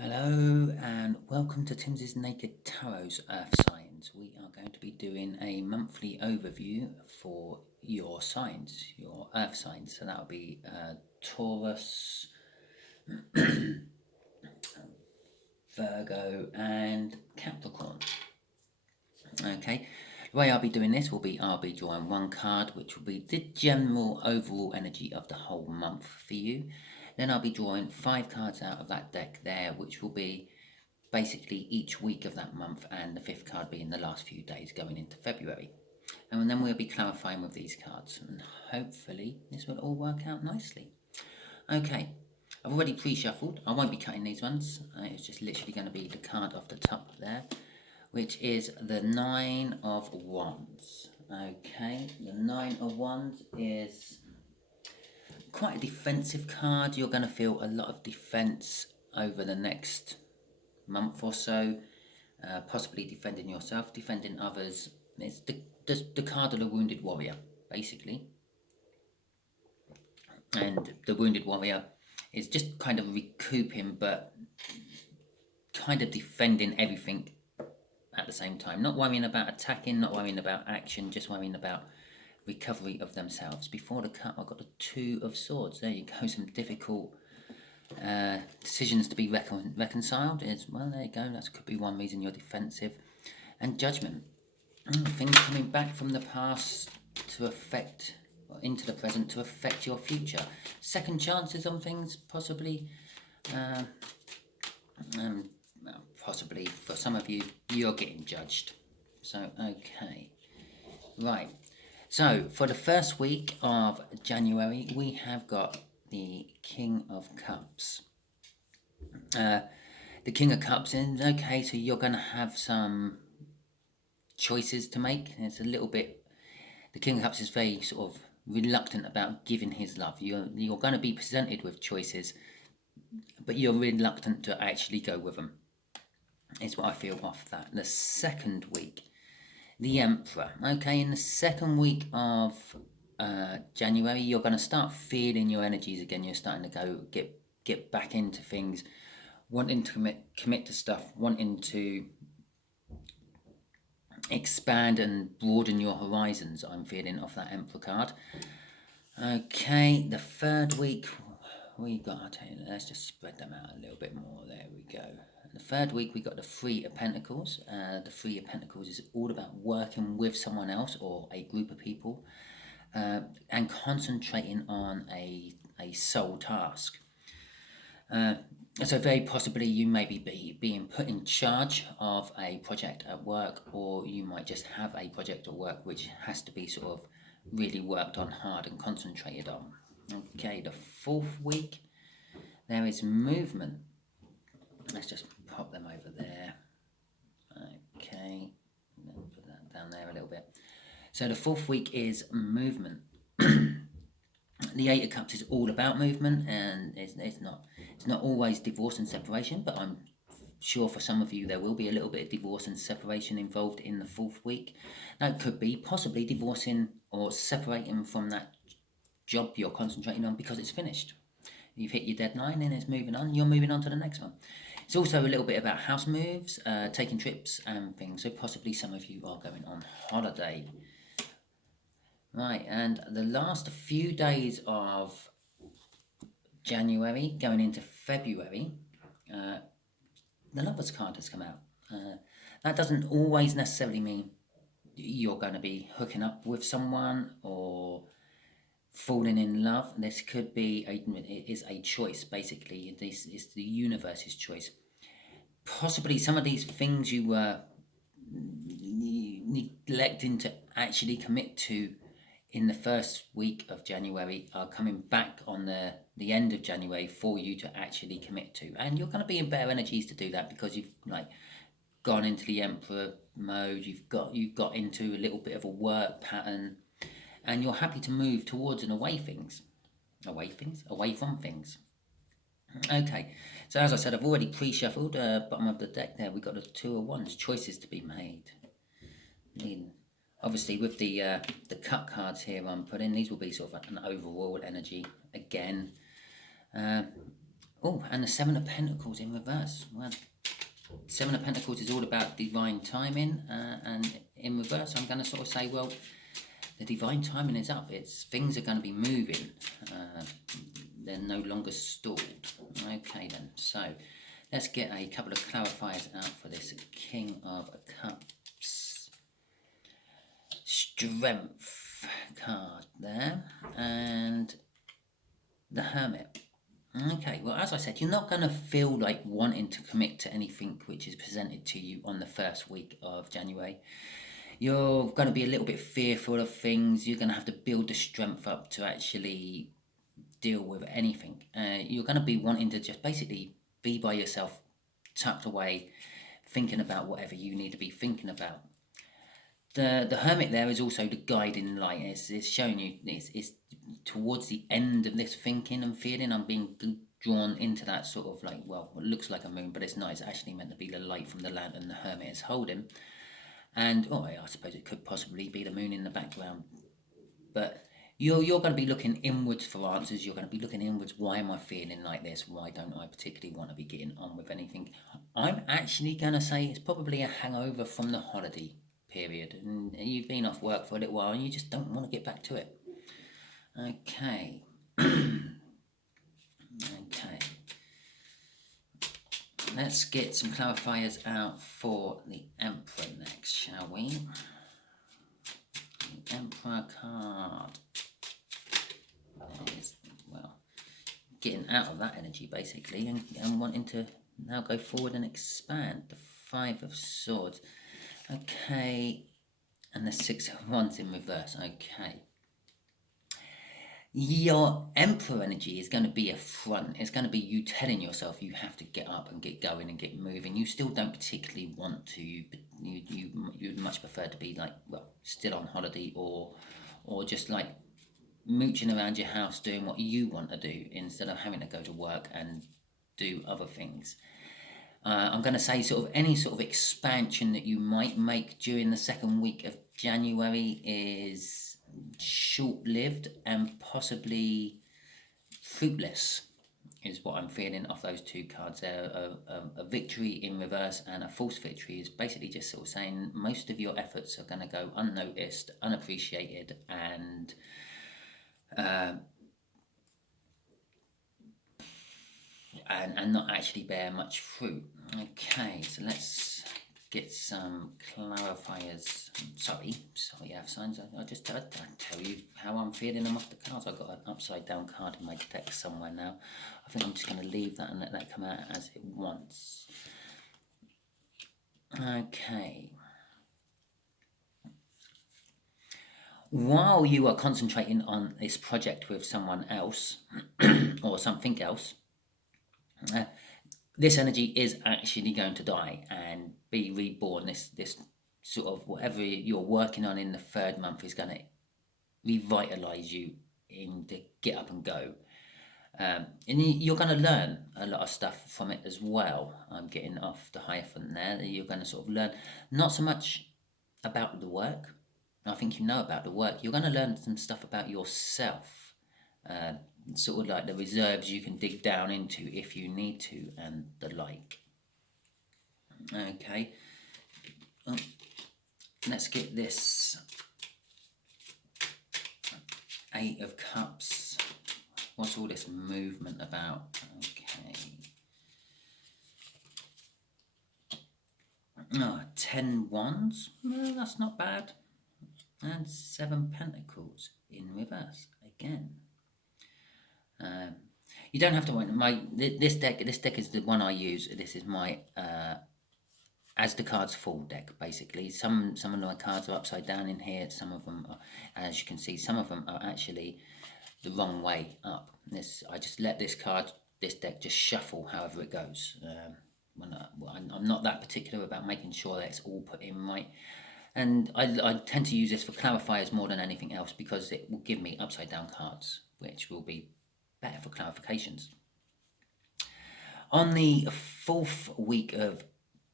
Hello and welcome to Timsy Naked Tarot's Earth Signs. We are going to be doing a monthly overview for your signs, your Earth signs. So that will be Taurus, Virgo and Capricorn. Okay, the way I'll be doing this will be I'll be drawing one card which will be the general overall energy of the whole month for you. Then I'll be drawing 5 cards out of that deck there, which will be basically each week of that month, and the 5th card being the last few days going into February. And then we'll be clarifying with these cards, and hopefully this will all work out nicely. Okay, I've already pre-shuffled. I won't be cutting these ones. It's just literally going to be the card off the top there, which is the 9 of Wands. Okay, the 9 of Wands is quite a defensive card. You're going to feel a lot of defense over the next month or so, possibly defending yourself, defending others. It's the card of the wounded warrior, basically. And the wounded warrior is just kind of recouping, but kind of defending everything at the same time. Not worrying about attacking, not worrying about action, just worrying about recovery of themselves. Before the cut, I've got the 2 of Swords. There you go, some difficult decisions to be reconciled as well. There you go, that could be one reason you're defensive. And Judgment, things coming back from the past to affect, or into the present to affect your future. Second chances on things, possibly. Possibly for some of you, you're getting judged. So, okay, right. So, for the first week of January, we have got the King of Cups. The King of Cups is okay, so you're going to have some choices to make. It's a little bit. The King of Cups is very sort of reluctant about giving his love. You're going to be presented with choices, but you're reluctant to actually go with them. Is what I feel off that. The second week, the Emperor. Okay, in the second week of January, you're going to start feeling your energies again. You're starting to get back into things, wanting to commit to stuff, wanting to expand and broaden your horizons. I'm feeling off that Emperor card. Okay, the third week we got. Let's just spread them out a little bit more. There we go. The third week we got the 3 of Pentacles. The 3 of Pentacles is all about working with someone else or a group of people, and concentrating on a sole task. So very possibly you may be being put in charge of a project at work, or you might just have a project at work which has to be sort of really worked on hard and concentrated on. Okay, the 4th week, there is movement. Let's just pop them over there. Okay, put that down there a little bit. So the 4th week is movement. The 8 of Cups is all about movement, and it's not always divorce and separation, but I'm sure for some of you there will be a little bit of divorce and separation involved in the 4th week. That could be possibly divorcing or separating from that job you're concentrating on because it's finished. You've hit your deadline and it's moving on. You're moving on to the next one. It's also a little bit about house moves, taking trips and things. So possibly some of you are going on holiday. Right, and the last few days of January going into February, the Lovers card has come out. That doesn't always necessarily mean you're going to be hooking up with someone or falling in love. This could be a choice, basically. This is the universe's choice. Possibly some of these things you were neglecting to actually commit to in the first week of January are coming back on the end of January for you to actually commit to, and you're going to be in better energies to do that because you've gone into the Emperor mode. You've got into a little bit of a work pattern, and you're happy to move towards and away from things. Okay, so as I said, I've already pre-shuffled bottom of the deck there. We've got the 2 of Wands, choices to be made. Obviously, with the cut cards here I'm putting, these will be sort of an overall energy again. Oh, and the Seven of Pentacles in reverse. Well, Seven of Pentacles is all about divine timing, and in reverse, I'm going to sort of say, well, the divine timing is up. Things are going to be moving. They're no longer stalled. Okay then, so let's get a couple of clarifiers out for this King of Cups. Strength card there, and the Hermit. Okay, well, as I said, you're not going to feel like wanting to commit to anything which is presented to you on the first week of January. You're going to be a little bit fearful of things. You're going to have to build the strength up to actually deal with anything. You're going to be wanting to just basically be by yourself, tucked away, thinking about whatever you need to be thinking about. The Hermit there is also the guiding light. It's showing you it's towards the end of this thinking and feeling. I'm being drawn into that sort of like, well, it looks like a moon, but it's not. It's actually meant to be the light from the lantern the Hermit is holding. And I suppose it could possibly be the moon in the background. But you're going to be looking inwards for answers. You're going to be looking inwards. Why am I feeling like this? Why don't I particularly want to be getting on with anything? I'm actually going to say it's probably a hangover from the holiday period, and you've been off work for a little while and you just don't want to get back to it. Okay. Okay. Let's get some clarifiers out for the Emperor next, shall we? The Emperor card is, well, getting out of that energy basically and wanting to now go forward and expand. The Five of Swords. Okay, and the Six of Wands in reverse. Okay. Your Emperor energy is going to be a front. It's going to be you telling yourself you have to get up and get going and get moving. You still don't particularly want to. You'd much prefer to be like, well, still on holiday or just like mooching around your house doing what you want to do instead of having to go to work and do other things. I'm going to say sort of any sort of expansion that you might make during the second week of January is short-lived and possibly fruitless, is what I'm feeling off those two cards there. A victory in reverse and a false victory is basically just sort of saying most of your efforts are going to go unnoticed, unappreciated, and not actually bear much fruit. Okay, so let's get some clarifiers. Sorry, F signs. I tell you how I'm feeling them off the cards. I've got an upside down card in my deck somewhere now. I think I'm just going to leave that and let that come out as it wants. Okay. While you are concentrating on this project with someone else or something else, this energy is actually going to die and be reborn. This sort of whatever you're working on in the third month is going to revitalize you in the get up and go. And you're going to learn a lot of stuff from it as well. I'm getting off the Hierophant there. You're going to sort of learn not so much about the work. I think you know about the work. You're going to learn some stuff about yourself. Sort of like the reserves you can dig down into if you need to and the like. Okay. Let's get this Eight of Cups. What's all this movement about? Okay. 10 Wands. Well, that's not bad. And 7 Pentacles in reverse again. You don't have to wait. This deck is the one I use. This is my as the cards fall deck, basically. Some of my cards are upside down in here. Some of them are, as you can see, some of them are actually the wrong way up. I just let this deck just shuffle however it goes. I'm not that particular about making sure that it's all put in right. And I tend to use this for clarifiers more than anything else because it will give me upside down cards, which will be better for clarifications. On the 4th week of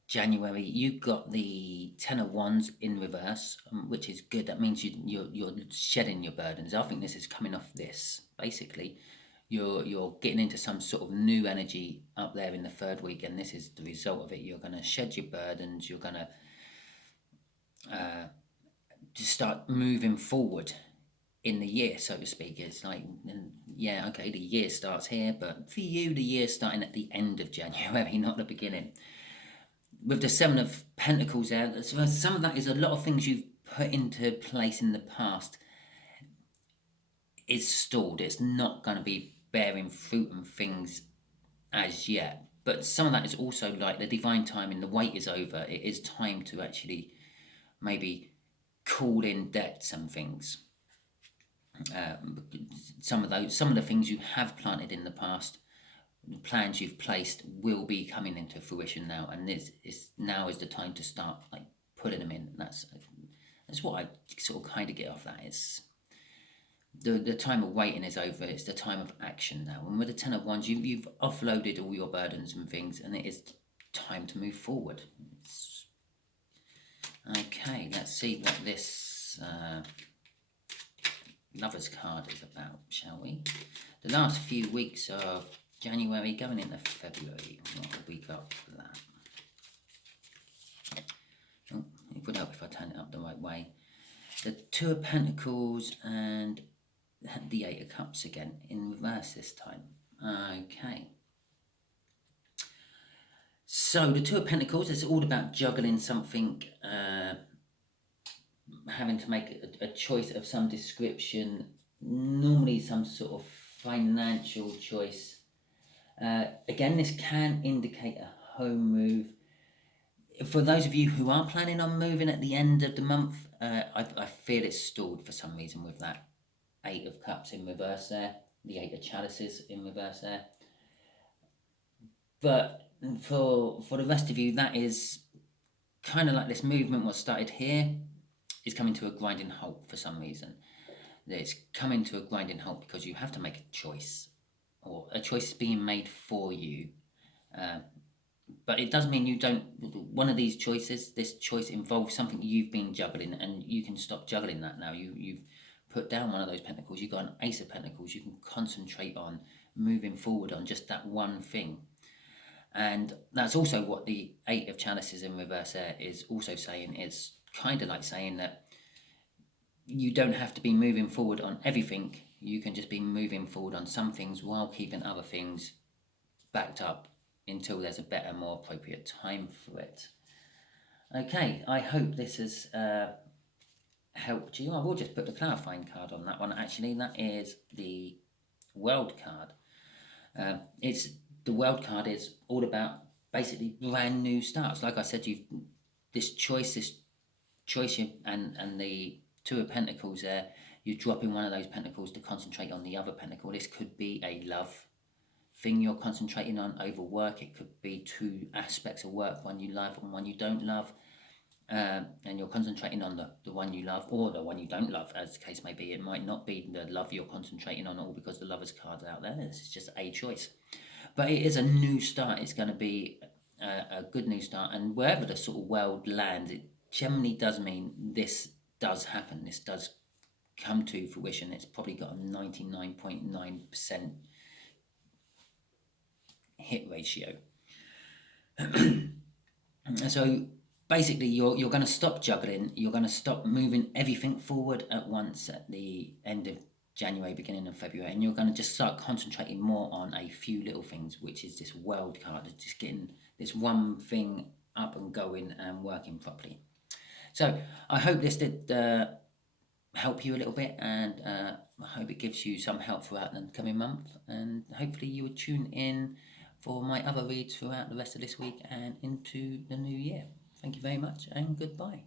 January, you got the Ten of Wands in reverse, which is good. That means you're shedding your burdens. I think this is coming off this, basically. you're getting into some sort of new energy up there in the third week, and this is the result of it. You're going to shed your burdens. You're going to just start moving forward in the year, so to speak. It's like, yeah, okay, the year starts here, but for you, the year's starting at the end of January, not the beginning. With the Seven of Pentacles there, some of that is a lot of things you've put into place in the past is stalled. It's not going to be bearing fruit and things as yet. But some of that is also like the divine timing. The wait is over. It is time to actually maybe call in debt some things. Some of the things you have planted in the past, the plans you've placed will be coming into fruition now, and now is the time to start like putting them in. That's what I sort of kind of get off that. It's the time of waiting is over. It's the time of action now. And with the Ten of Wands, you've offloaded all your burdens and things, and it is time to move forward. Okay, let's see what this Lovers card is about, shall we? The last few weeks of January going into February. What have we got for that? Oh, it would help if I turn it up the right way. The Two of Pentacles and the Eight of Cups again, in reverse this time. Okay. So the Two of Pentacles is all about juggling something, having to make a choice of some description, normally some sort of financial choice. Again, this can indicate a home move. For those of you who are planning on moving at the end of the month, I feel it's stalled for some reason with that Eight of Cups in reverse there, the Eight of Chalices in reverse there. But for the rest of you, that is kind of like this movement what started here is coming to a grinding halt for some reason. It's coming to a grinding halt because you have to make a choice, or a choice is being made for you. But it does mean you don't. One of these choices, this choice involves something you've been juggling, and you can stop juggling that now. You've put down one of those pentacles. You've got an Ace of Pentacles. You can concentrate on moving forward on just that one thing. And that's also what the Eight of Chalices in reverse there is also saying. It's kind of like saying that you don't have to be moving forward on everything. You can just be moving forward on some things while keeping other things backed up until there's a better, more appropriate time for it. Okay, I hope this has helped you. I will just put the clarifying card on that one. Actually, that is the World card. The World card is all about basically brand new starts. Like I said, this choice, and the Two of Pentacles there. You're dropping one of those pentacles to concentrate on the other pentacle. This could be a love thing you're concentrating on over work. It could be two aspects of work, one you love and one you don't love. And you're concentrating on the one you love or the one you don't love, as the case may be. It might not be the love you're concentrating on all because the Lovers card's out there. This is just a choice. But it is a new start. It's going to be a good new start. And wherever the sort of world lands, it generally does mean this does happen. This does come to fruition. It's probably got a 99.9% hit ratio. So basically you're going to stop juggling. You're going to stop moving everything forward at once at the end of January, beginning of February, and you're going to just start concentrating more on a few little things, which is this World card. It's just getting this one thing up and going and working properly. So I hope this did help you a little bit, and I hope it gives you some help throughout the coming month, and hopefully you would tune in for my other reads throughout the rest of this week and into the new year. Thank you very much, and goodbye.